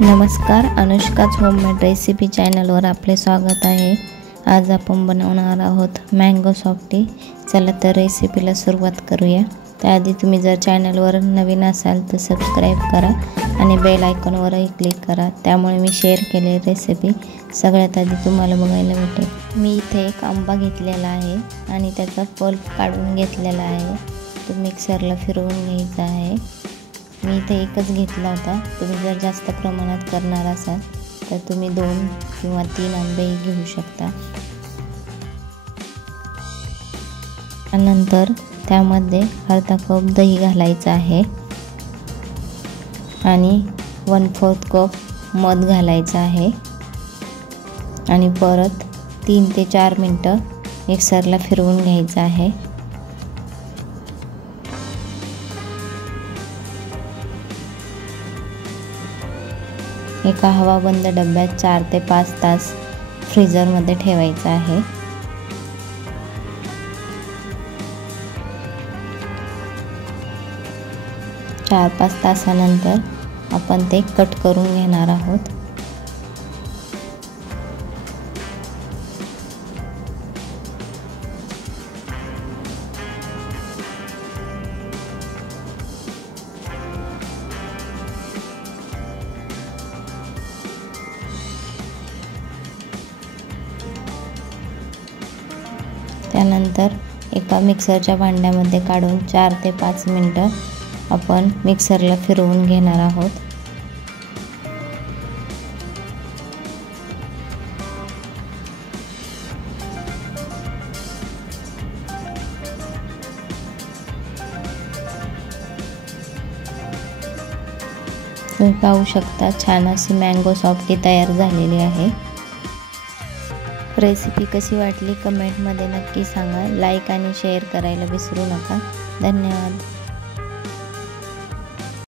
नमस्कार, अनुष्काच homemade recipe चॅनलवर आपले स्वागत आहे। आज आपण बनवणार आहोत मँगो सॉफ्टी। चला तर रेसिपीला सुरुवात करूया। त्याआधी तुम्ही जर चॅनलवर नवीन असाल तर सबस्क्राइब करा आणि बेल आयकॉनवरही क्लिक करा, त्यामुळे मी शेअर केलेली रेसिपी सगळ्यात आधी तुम्हाला बघायला भेटेल। मी इथे एक आंबा घेतलेला आहे आणि त्याचा पल्प काढून घेतलेला आहे, तो मिक्सरला फिरवून घ्यायचा आहे। मी इथे एकच घेतला होता, तुम्ही जर जास्त प्रमाणात करणार असाल तर तुम्ही 2 किंवा 3 आंबेही घेऊ शकता। त्यानंतर त्यामध्ये अर्धा कप दही घालायचा आहे आणि 1/4 कप मध घालायचा आहे आणि परत 3 ते 4 मिनिटं मिक्सरला फिरवून घ्यायचं आहे। एका हवाबंद डब्यात 4 ते 5 तास फ्रीजरमध्ये ठेवायचं आहे। चार 5 तासानंतर आपण ते कट करून घेणार आहोत। त्यानंतर एका मिक्सरच्या भांड्यामध्ये काढून 4 ते 5 मिनिटं आपण मिक्सरला फिरवून घेणार आहोत। तुम्ही पाहू शकता छान अशी मँगो सॉफ्टी तयार झालेली आहे। रेसिपी कशी वाटली कमेंटमध्ये नक्की सांगा। लाईक आणि शेअर करायला विसरू नका। धन्यवाद।